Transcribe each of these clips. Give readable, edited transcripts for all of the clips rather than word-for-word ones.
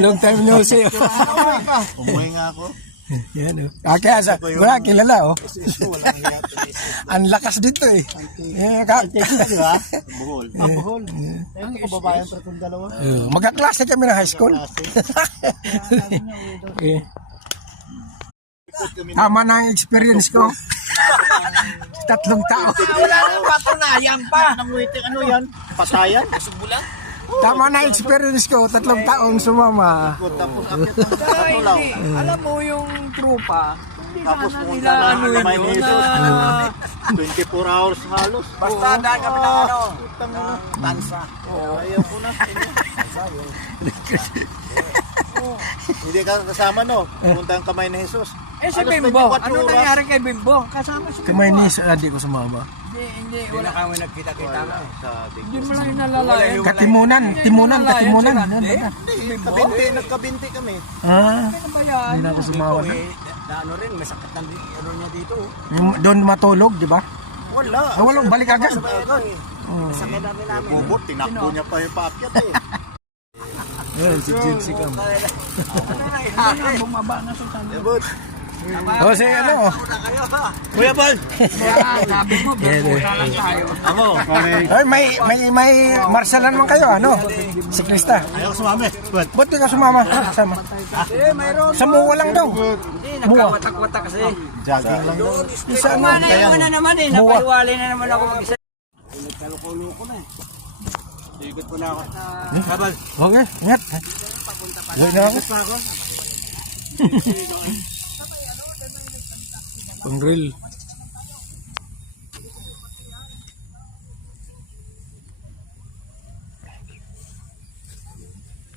Long time no see. Umuwi nga ako. Yan kaya wala kilala Ang lakas dito Bohol. Bohol. Ang kababayan sa itong dalawa. Magkaklase kami ng high school. Tama na ang experience ko. 3 taon. Wala nang patunayan pa. Ano yan? Patayan? Subulan? Tama na experience ko, 3 taong sumama. Tapos akit ang law. Alam mo yung trupa, Tapos punta na ang kamay ni Jesus. 24 hours halos. basta daan kami ng Tansa. Ayaw ko na. Hindi ka kasama no. Punta ang kamay ni Jesus. si Bimbo, ano nangyari kay Bimbo? Kasama si Bimbo. Kamay ni Adi ko sumama. Hindi, wala kami nagkita-kita na. Hindi mo Sa lang nalalayan. Katimunan. nagkabinti kami. Ano ba yan? Hindi na ako sumama. Na ano rin, masakit ng ano niya dito. Doon matulog, di ba? Wala. Walang balik agad. Sakit na rin namin. Bobot, tinakbo niya pa yung paakyat eh. Si Jinsi ka. Bumaba na sa tanong. Si ano? Kuya Bal! Sabi mo, bubuta lang tayo. Ay, may martial naman kayo, ano? Siklista. Ayaw sumami. Ba't di ka sumama? Sama. Mayroon. Sa muwa lang daw. Hindi, nagkawatak-watak kasi. Jogging lang daw. Isa ano? Kaya mo na naman napaliwali na naman ako mag-isa. Nagkalukulo ko na Ikot ko na ako. Habal. Okay, ingat. Uwi na ako. Pang-grill.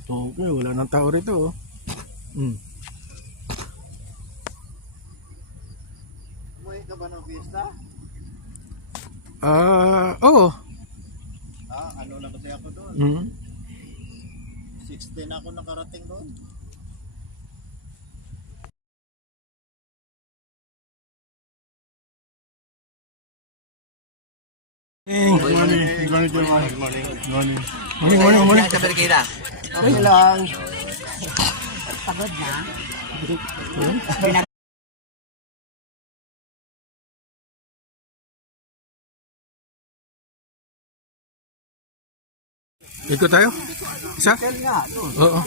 Okay, wala nang tao rito. Umuwi ka ba ng fiesta? Oo. Ano na kasi ako doon? 16 ako nakarating doon. Morning. Okay lang. Pagod na. Ikot tayo? Isa? Hotel nga. Oo.